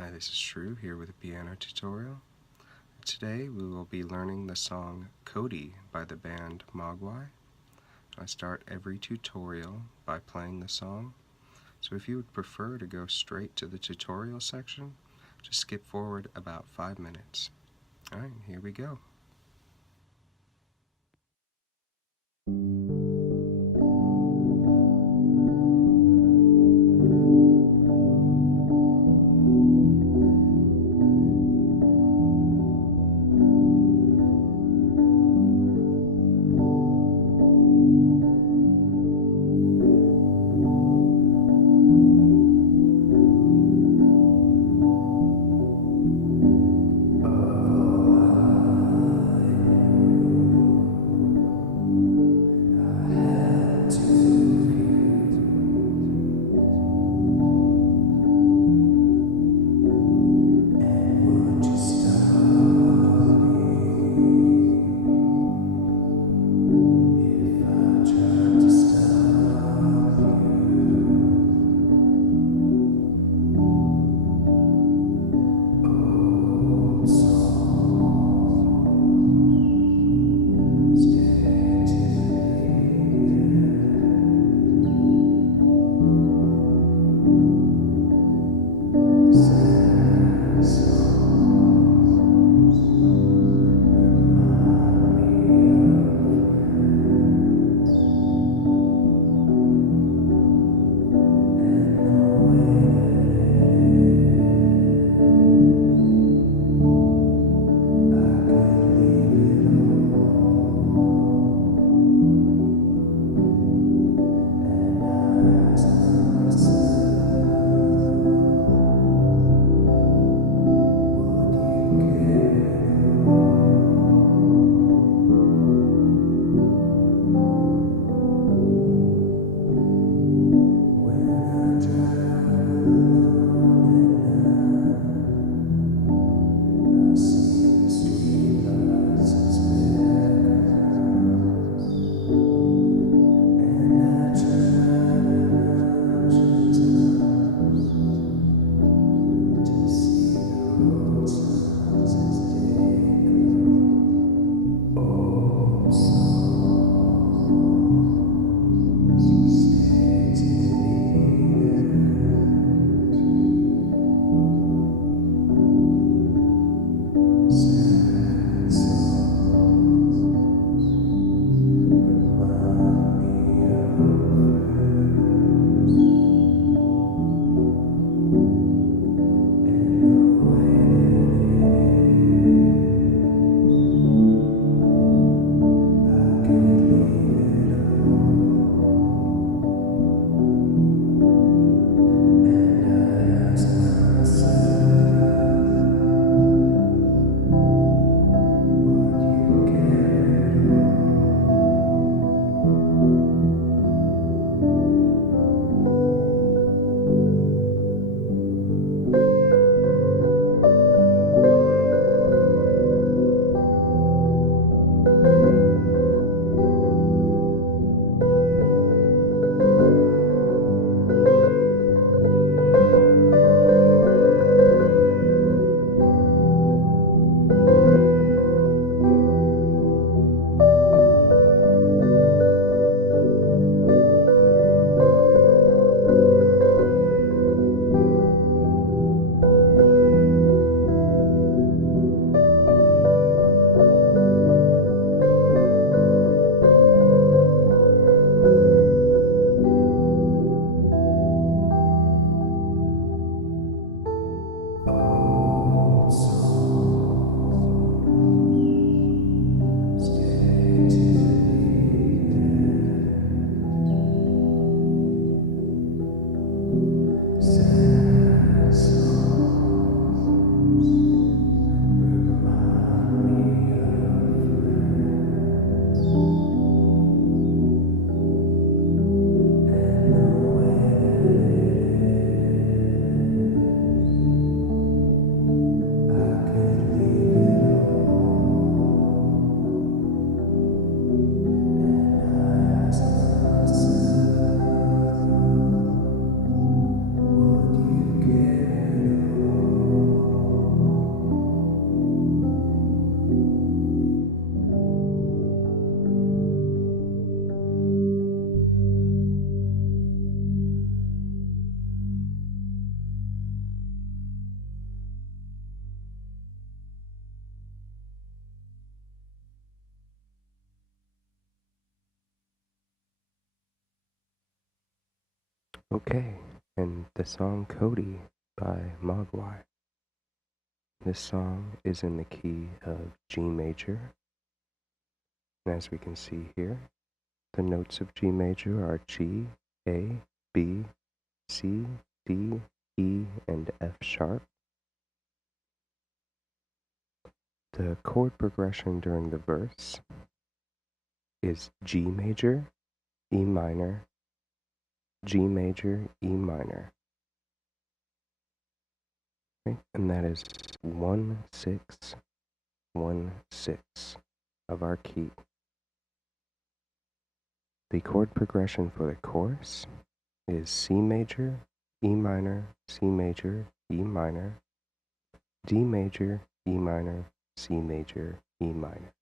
Hi, this is Shrew here with a piano tutorial. Today we will be learning the song Cody by the band Mogwai. I start every tutorial by playing the song, so if you would prefer to go straight to the tutorial section, just skip forward about 5 minutes. Alright, here we go. Okay, and the song Cody by Mogwai. This song is in the key of G major, and as we can see here, the notes of G major are G, A, B, C, D, E, and F sharp. The chord progression during the verse is G major, E minor, G major, E minor. Okay? And that is 1, 6, 1, 6 of our key. The chord progression for the chorus is C major, E minor, C major, E minor, D major, E minor, C major, E minor.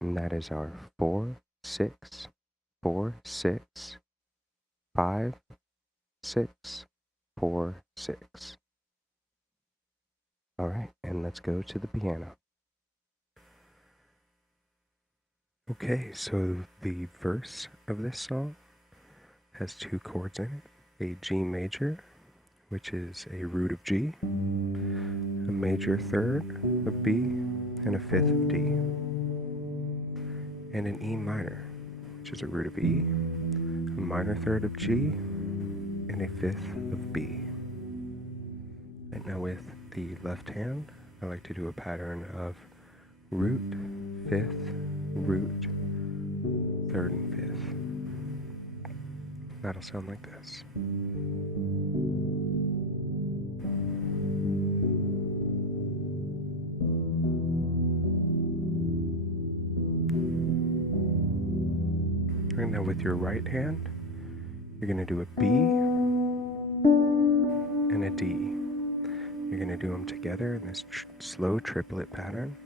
And that is our 4, 6, 4, 6, 5, 6, 4, 6. All right, and let's go to the piano. Okay, so the verse of this song has 2 chords in it, a G major, which is a root of G, a major third of B, and a fifth of D, and an E minor, which is a root of E, a minor third of G, and a fifth of B. And now with the left hand, I like to do a pattern of root, fifth, root, third, and fifth. That'll sound like this. Right, now with your right hand, you're going to do a B and a D. You're going to do them together in this slow triplet pattern.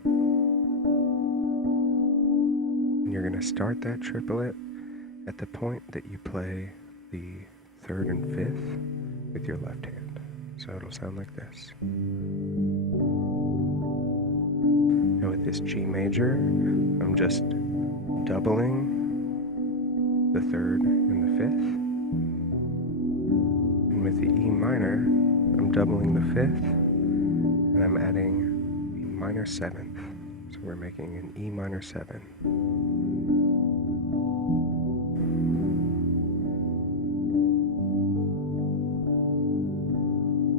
And you're going to start that triplet at the point that you play the third and fifth with your left hand. So it'll sound like this. Now with this G major, I'm just doubling the third and the fifth. And with the E minor, I'm doubling the fifth, and I'm adding a minor seventh. So we're making an E minor 7.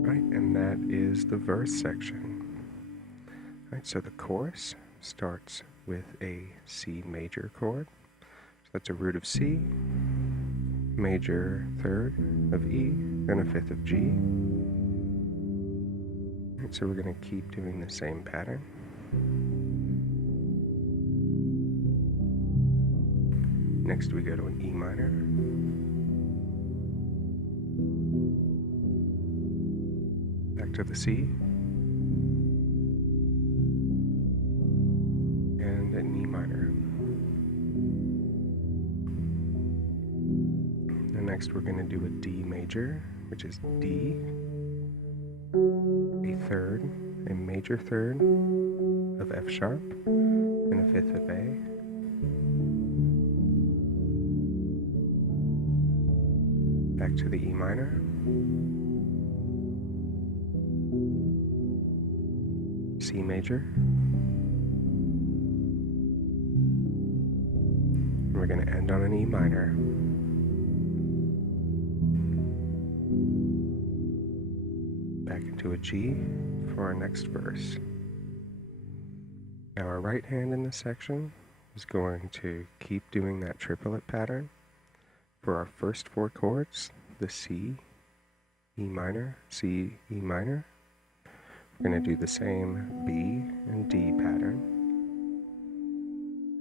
Right, and that is the verse section. Right, so the chorus starts with a C major chord. So that's a root of C, major third of E, and a fifth of G. Right, so we're going to keep doing the same pattern. Next we go to an E minor. Back to the C. And an E minor. And next we're going to do a D major, which is D, a third, a major third of F sharp, and a fifth of A. Back to the E minor. C major. And we're going to end on an E minor. Back into a G for our next verse. Now our right hand in this section is going to keep doing that triplet pattern. For our first 4 chords, the C, E minor, C, E minor, we're going to do the same B and D pattern.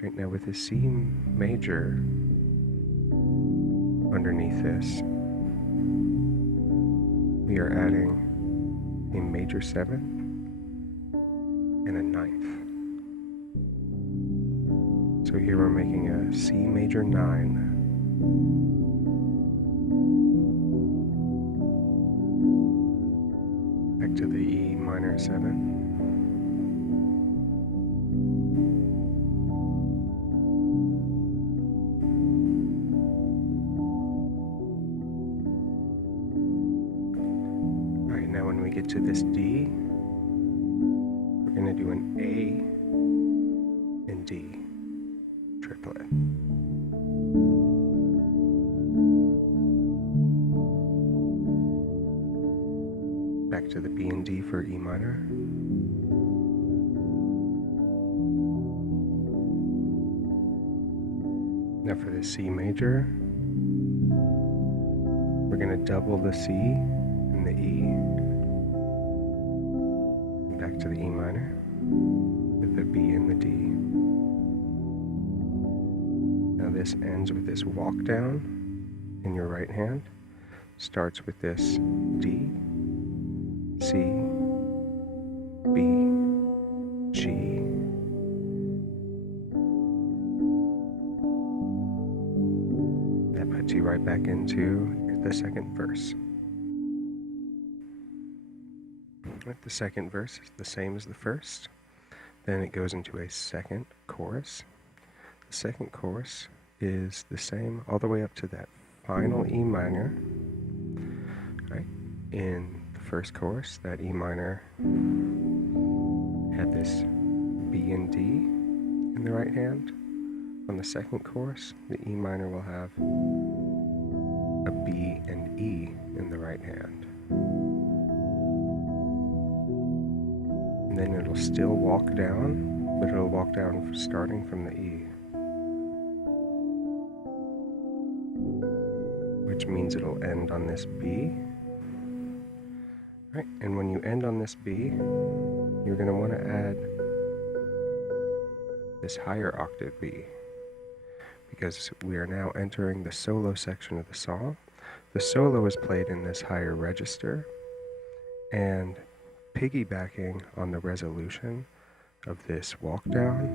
Right now with the C major underneath this, we are adding a major 7th and a 9th. So here we're making a C major 9. Back to the E minor 7. Now when we get to this D, we're going to do an A and D triplet. Back to the B and D for E minor. Now for the C major, we're going to double the C and the E. Back to the E minor with the B and the D. Now this ends with this walk down in your right hand. Starts with this D, C, B, G, that puts you right back into the second verse. The second verse is the same as the first. Then it goes into a second chorus. The second chorus is the same all the way up to that final E minor. Right? In the first chorus, that E minor had this B and D in the right hand. On the second chorus, the E minor will have a B and E in the right hand. And then it'll still walk down, but it'll walk down starting from the E. Which means it'll end on this B. Right? And when you end on this B, you're going to want to add this higher octave B, because we are now entering the solo section of the song. The solo is played in this higher register, and piggybacking on the resolution of this walk down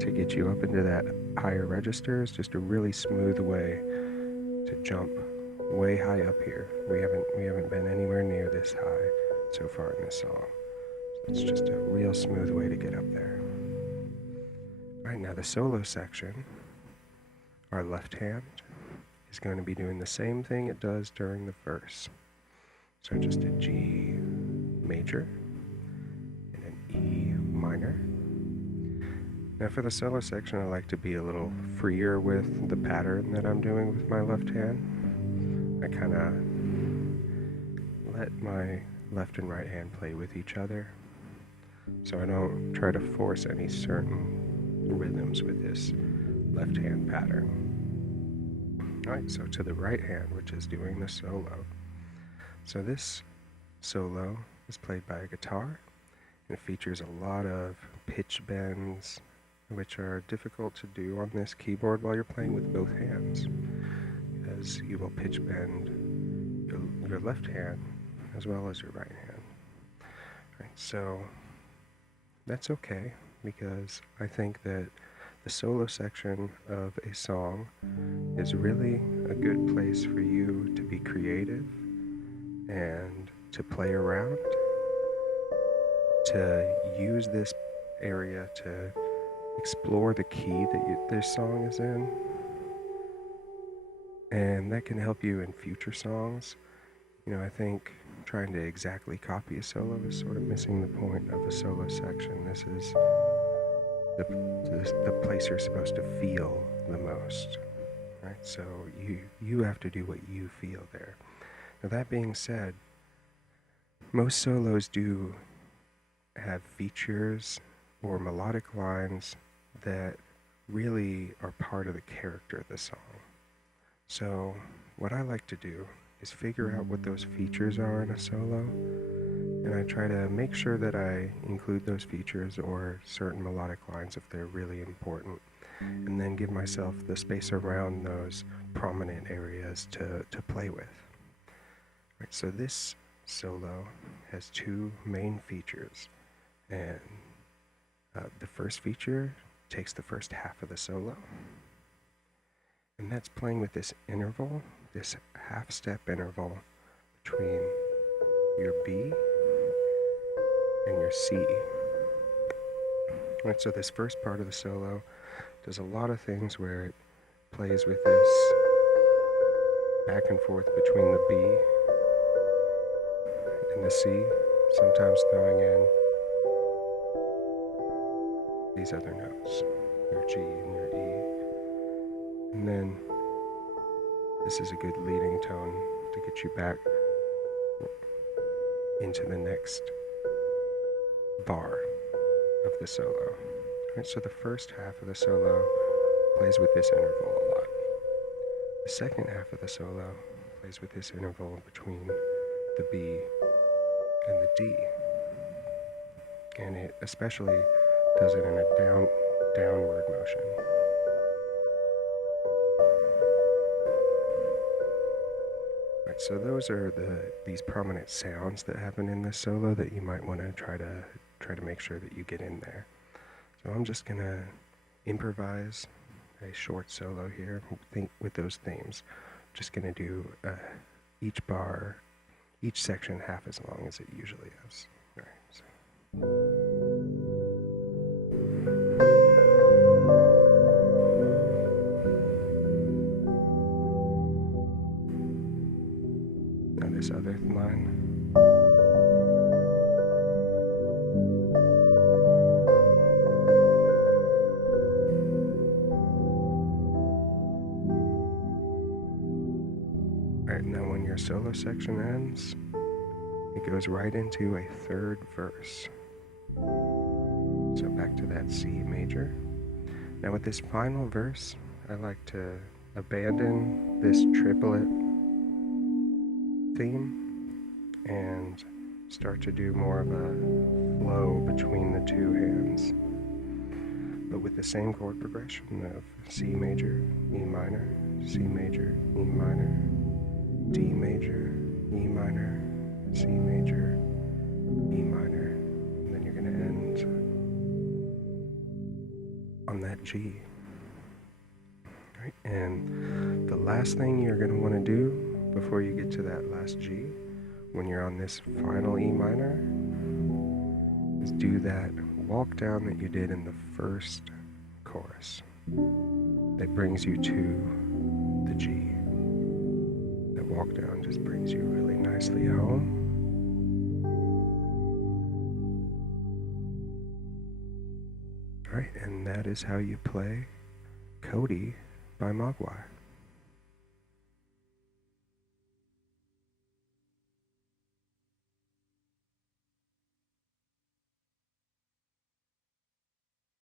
to get you up into that higher register is just a really smooth way to jump way high up here. We haven't been anywhere near this high so far in this song. So it's just a real smooth way to get up there. Right, now the solo section, our left hand is going to be doing the same thing it does during the verse. So just a G major and an E minor. Now for the solo section, I like to be a little freer with the pattern that I'm doing with my left hand. I kind of let my left and right hand play with each other, so I don't try to force any certain rhythms with this left hand pattern. Alright, so to the right hand, which is doing the solo. So this solo is played by a guitar, and it features a lot of pitch bends, which are difficult to do on this keyboard while you're playing with both hands, as you will pitch bend your left hand as well as your right hand. Right, so that's okay, because I think that the solo section of a song is really a good place for you to be creative and to play around, to use this area to explore the key that this song is in, and that can help you in future songs. You know, I think trying to exactly copy a solo is sort of missing the point of a solo section. This is the place you're supposed to feel the most, right? So you have to do what you feel there. Now that being said, most solos do have features or melodic lines that really are part of the character of the song. So what I like to do is figure out what those features are in a solo, and I try to make sure that I include those features or certain melodic lines if they're really important, and then give myself the space around those prominent areas to play with. Right, so this solo has two main features, and the first feature takes the first half of the solo, and that's playing with this interval, this half step interval between your B and your C. Right, so this first part of the solo does a lot of things where it plays with this back and forth between the B and the C, sometimes throwing in these other notes, your G and your E. And then this is a good leading tone to get you back into the next bar of the solo. Right, so the first half of the solo plays with this interval a lot. The second half of the solo plays with this interval between the B and the D. And it especially does it in a downward motion. Right, so those are these prominent sounds that happen in this solo that you might want to try to make sure that you get in there. So I'm just gonna improvise a short solo here. Think with those themes. Just gonna do each bar, each section half as long as it usually is. All right, so. Now this other line. Alright, now when your solo section ends, it goes right into a third verse. So back to that C major. Now with this final verse, I like to abandon this triplet theme and start to do more of a flow between the two hands, but with the same chord progression of C major, E minor, C major, E minor, D major, E minor, C major, E minor, and then you're going to end on that G. Right? And the last thing you're going to want to do before you get to that last G, when you're on this final E minor, is do that walk down that you did in the first chorus that brings you to the G. That walk down just brings you really nicely home. All right, and that is how you play Cody by Mogwai.